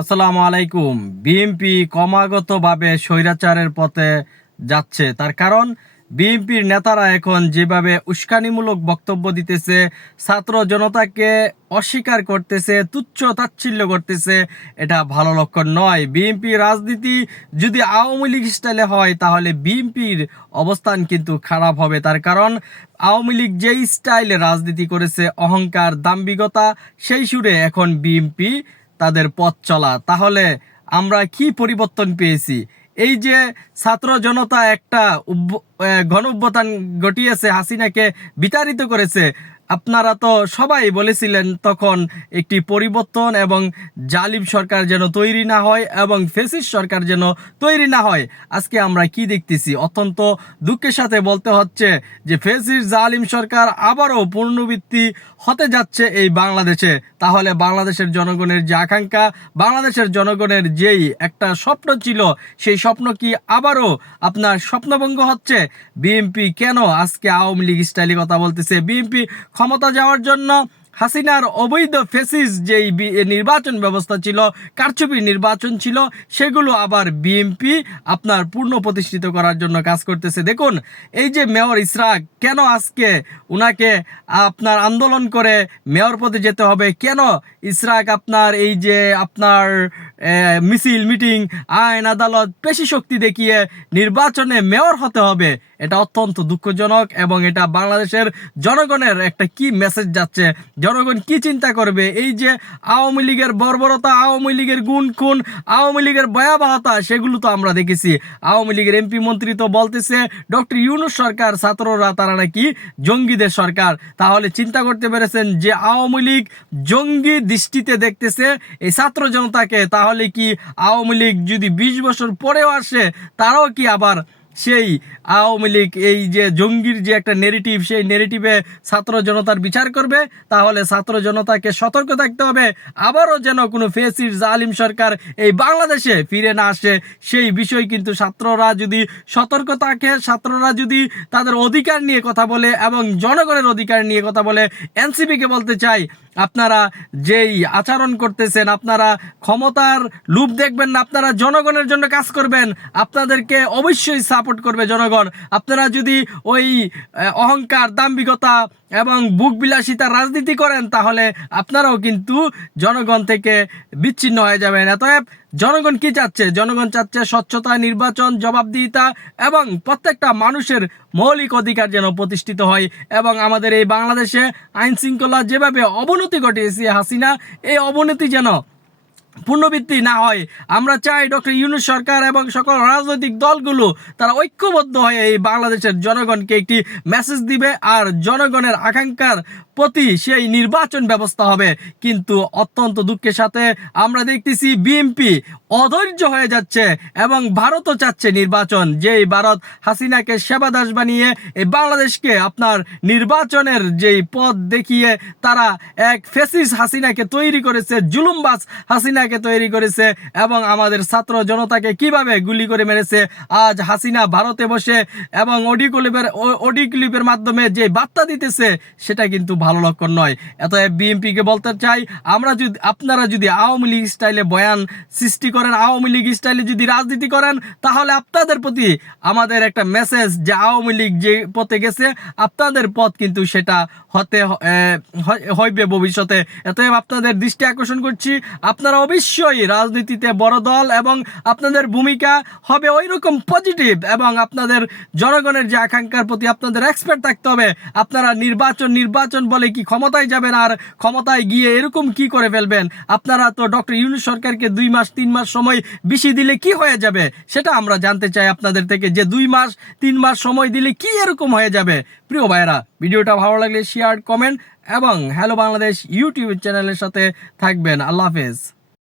আসসালামু আলাইকুম। বিএনপি ক্রমাগতভাবে স্বৈরাচারের পথে যাচ্ছে। তার কারণ বিএনপির নেতারা এখন যেভাবে উস্কানিমূলক বক্তব্য দিতেছে, ছাত্র জনতাকে অস্বীকার করতেছে, তুচ্ছ তাচ্ছিল্য করতেছে, এটা ভালো লক্ষণ নয়। বিএনপি রাজনীতি যদি আওয়ামী লীগ স্টাইলে হয়, তাহলে বিএনপির অবস্থান কিন্তু খারাপ হবে। তার কারণ, আওয়ামী লীগ যেই স্টাইলে রাজনীতি করেছে, অহংকার, দাম্ভিকতা, সেই সুরে এখন বিএনপি তাদের পথ চলা। তাহলে আমরা কি পরিবর্তন পেয়েছি? এই যে ছাত্র জনতা একটা গণ ঘটিয়েছে, হাসিনাকে বিতাড়িত করেছে আপনারা তো সবাই বলেছিলেন তখন একটি পরিবর্তন এবং জালিম সরকার যেন তৈরি না হয় এবং ফেসিস সরকার যেন তৈরি না হয়। আজকে আমরা কি দেখতেছি? অত্যন্ত দুঃখের সাথে বলতে হচ্ছে যে ফেসিস জালিম সরকার আবারও পুনরাবৃত্তি হতে যাচ্ছে এই বাংলাদেশে। তাহলে বাংলাদেশের জনগণের যে আকাঙ্ক্ষা, বাংলাদেশের জনগণের যেই একটা স্বপ্ন ছিল, সেই স্বপ্ন কি আবারও আপনার স্বপ্নভঙ্গ হচ্ছে? বিএনপি কেন আজকে আওয়ামী লীগ স্টাইলে কথা বলতেছে? বিএনপি ক্ষমতা যাওয়ার জন্য হাসিনার অবৈধ ফেসিস যেই নির্বাচন ব্যবস্থা ছিল, কারচুপি নির্বাচন ছিল, সেগুলো আবার বিএনপি আপনার পূর্ণ প্রতিষ্ঠিত করার জন্য কাজ করতেছে। দেখুন, এই যে মেয়র ইসরাক কেন আজকে উনাকে আপনার আন্দোলন করে মেয়র পদে যেতে হবে? কেন ইসরাক আপনার এই যে আপনার মিছিল, মিটিং, আইন, আদালত, পেশি শক্তি দেখিয়ে নির্বাচনে মেয়র হতে হবে। এটা অত্যন্ত দুঃখজনক এবং এটা বাংলাদেশের জনগণের একটা কি মেসেজ যাচ্ছে, জনগণ কি চিন্তা করবে? এই যে আওয়ামী লীগের বর্বরতা, আওয়ামী লীগের গুণ খুন আওয়ামী লীগের ভয়াবহতা, সেগুলো তো আমরা দেখেছি। আওয়ামী লীগের এমপি মন্ত্রী তো বলতেছে, ডক্টর ইউনুস সরকার, ছাত্ররা তারা নাকি জঙ্গিদের সরকার। তাহলে চিন্তা করতে পেরেছেন যে আওয়ামী লীগ জঙ্গি দৃষ্টিতে দেখতেছে, এই ছাত্র জনতাকে তাহলে কি আওয়ামী লীগ যদি বিশ বছর পরেও আসে তারাও কি আবার সেই আওয়ামী লীগ, এই যে জঙ্গির যে একটা নেগেটিভ সেই নেগেটিভে ছাত্র জনতার বিচার করবে, তাহলে ছাত্র জনতাকে সতর্ক থাকতে হবে। আবারও যেন কোনো ফেসির, জালিম সরকার এই বাংলাদেশে ফিরে না আসে, সেই বিষয় কিন্তু ছাত্ররা যদি সতর্ক থাকে, ছাত্ররা যদি তাদের অধিকার নিয়ে কথা বলে এবং জনগণের অধিকার নিয়ে কথা বলে এনসিপিকে বলতে চাই, আপনারা যেই আচরণ করতেছেন, আপনারা ক্ষমতার লুপ দেখবেন না, আপনারা জনগণের জন্য কাজ করবেন, আপনাদেরকে অবশ্যই সাপোর্ট করবে জনগণ। আপনারা যদি ওই অহংকার, দাম্ভিকতা এবং বুক বিলাসিতা রাজনীতি করেন, তাহলে আপনারাও কিন্তু জনগণ থেকে বিচ্ছিন্ন হয়ে যাবেন। অতএব জনগণ কি চাচ্ছে? জনগণ চাচ্ছে স্বচ্ছতা, নির্বাচন, জবাবদিহিতা এবং প্রত্যেকটা মানুষের মৌলিক অধিকার যেন প্রতিষ্ঠিত হয় এবং আমাদের এই বাংলাদেশে আইন শৃঙ্খলা যেভাবে অবনতি ঘটিয়েছে হাসিনা, এই অবনতি যেন পুনর্বৃত্তি না হয়। আমরা চাই ডক্টর ইউনুস সরকার এবং সকল রাজনৈতিক দলগুলো তারা ঐক্যবদ্ধ হয়ে এই বাংলাদেশের জনগণকে একটি মেসেজ দিবে আর জনগণের আকাঙ্ক্ষার প্রতি সেই নির্বাচন ব্যবস্থা হবে। কিন্তু অত্যন্ত দুঃখের সাথে আমরা দেখতেছি বিএনপি অধৈর্য হয়ে যাচ্ছে এবং ভারতও চাচ্ছে নির্বাচন। যেই ভারত হাসিনাকে সেবা দাস বানিয়ে এই বাংলাদেশকে আপনার নির্বাচনের যেই পথ দেখিয়ে তারা এক ফেসিস হাসিনাকে তৈরি করেছে, জুলুমবাজ হাসিনাকে তৈরি করেছে এবং আমাদের ছাত্র জনতাকে কীভাবে গুলি করে মেরেছে, আজ হাসিনা ভারতে বসে এবং অডিও ক্লিপের অডিও ক্লিপের মাধ্যমে যে বার্তা দিতেছে, সেটা কিন্তু ভালো লক্ষণ নয়। এত বিএনপিকে বলতে চাই, আমরা যদি, আপনারা যদি আওয়ামী লীগ স্টাইলে বয়ান সৃষ্টি করেন, আওয়ামী লীগ স্টাইলে যদি রাজনীতি করেন, তাহলে আপনাদের প্রতি আমাদের একটা মেসেজ যে আওয়ামী লীগ যে পথে গেছে, আপনাদের পথ কিন্তু সেটা হতে হইবে ভবিষ্যতে। এতএব আপনাদের দৃষ্টি আকর্ষণ করছি, আপনারা অবশ্যই রাজনীতিতে বড় দল এবং আপনাদের ভূমিকা হবে ওই রকম পজিটিভ এবং আপনাদের জনগণের যে আকাঙ্ক্ষার প্রতি আপনাদের এক্সপার্ট থাকতে হবে। আপনারা নির্বাচন নির্বাচন বলে কি ক্ষমতায় যাবেন আর ক্ষমতায় গিয়ে এরকম কি করে ফেলবেন? আপনারা তো ডক্টর ইউনুস সরকারকে দুই মাস, তিন মাস সময় বেশি দিলে কি হয়ে যাবে? সেটা আমরা জানতে চাই আপনাদের থেকে যে দুই মাস, তিন মাস সময় দিলে কি এরকম হয়ে যাবে? প্রিয় ভাইয়েরা, ভিডিওটা ভালো লাগলে শেয়ার কমেন্ট এবং হ্যালো বাংলাদেশ ইউটিউব চ্যানেলের সাথে থাকবেন। আল্লাহ হাফেজ।